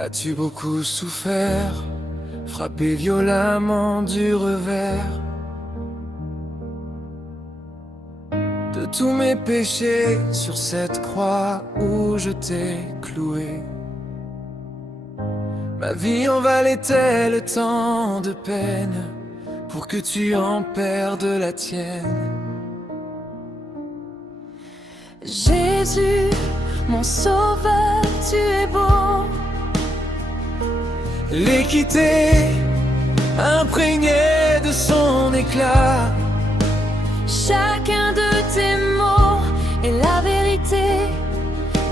As-tu beaucoup souffert, frappé violemment du revers de tous mes péchés sur cette croix où je t'ai cloué? Ma vie en valait-elle tant de peine pour que tu en perdes la tienne? Jésus, mon sauveur, tu es beau. L'équité imprégnée de son éclat, Chacun de tes mots est la vérité,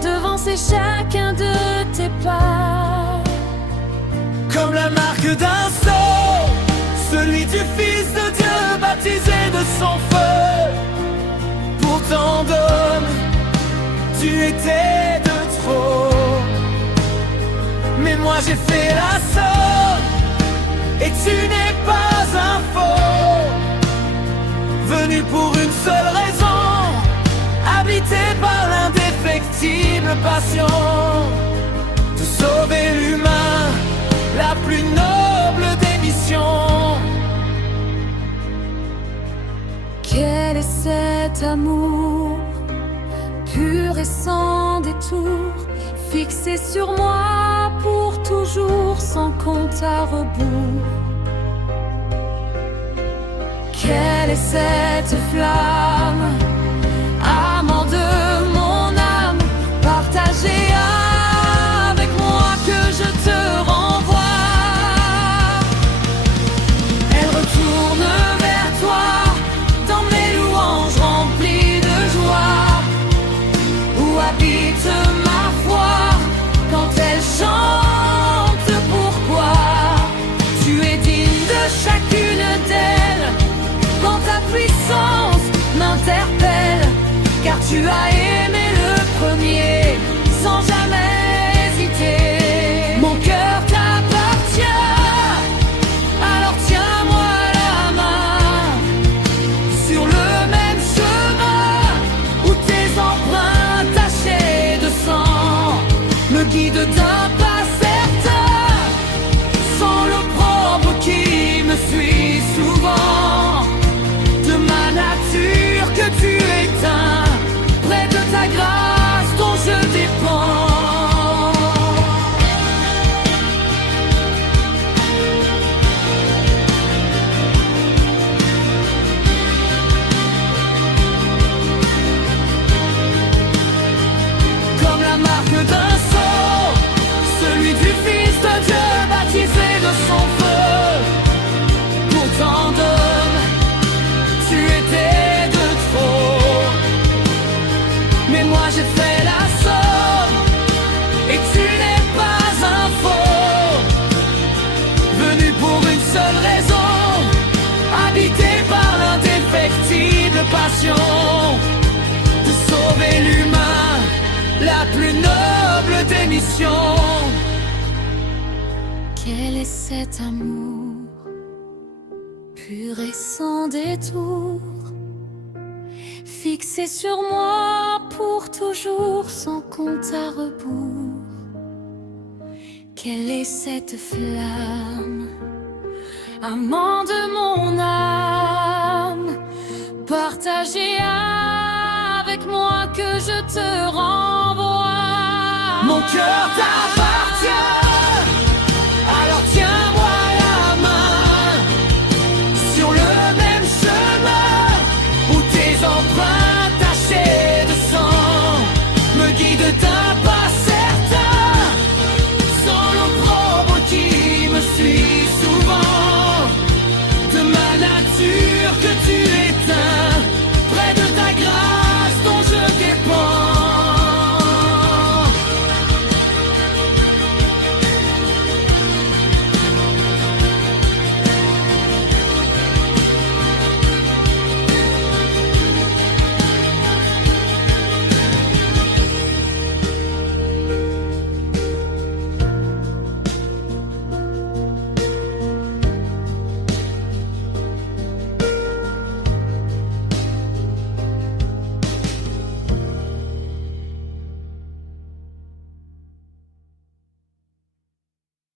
devancer chacun de tes pas. comme la marque d'un sceau, celui du Fils de Dieu baptisé de son feu. Pour tant d'hommes, tu étais de trop, mais moi j'ai fait la somme, et tu n'es pas un faux. Venu pour une seule raison, habité par l'indéfectible passion de sauver l'humain, la plus noble des missions. Quel est cet amour, pur et sans détour, fixé sur moi pour toujours, sans compte à rebours. Quelle est cette flamme, amant de mon âme, partagée avec moi que je te renvoie. Elle retourne vers toi dans mes louanges remplies de joie, où habite ma foi quand elle chante. Pourquoi tu es digne de chacune d'elles, quand ta puissance m'interpelle, car tu as aimé le premier sans jamais hésiter. Mon cœur t'appartient, alors tiens-moi la main, sur le même chemin où tes empreintes tachées de sang me guident d'un pas certain, sans l'opprobre qui me suit souvent. De ma nature que tu éteins, près de ta grâce dont je dépends. Comme la marque d'un sceau, celui du Fils de Dieu baptisé de son feu. Pour tant d'hommes, tu étais de trop, mais moi j'ai fait la somme, et tu n'es pas un faux. Venu pour une seule raison, habité par l'indéfectible passion de sauver l'humain, la plus noble des missions. Quel est cet amour, pur et sans détour, fixé sur moi pour toujours, sans compte à rebours. Quelle est cette flamme, amant de mon âme, partagée avec moi que je te renvoie. Mon cœur t'a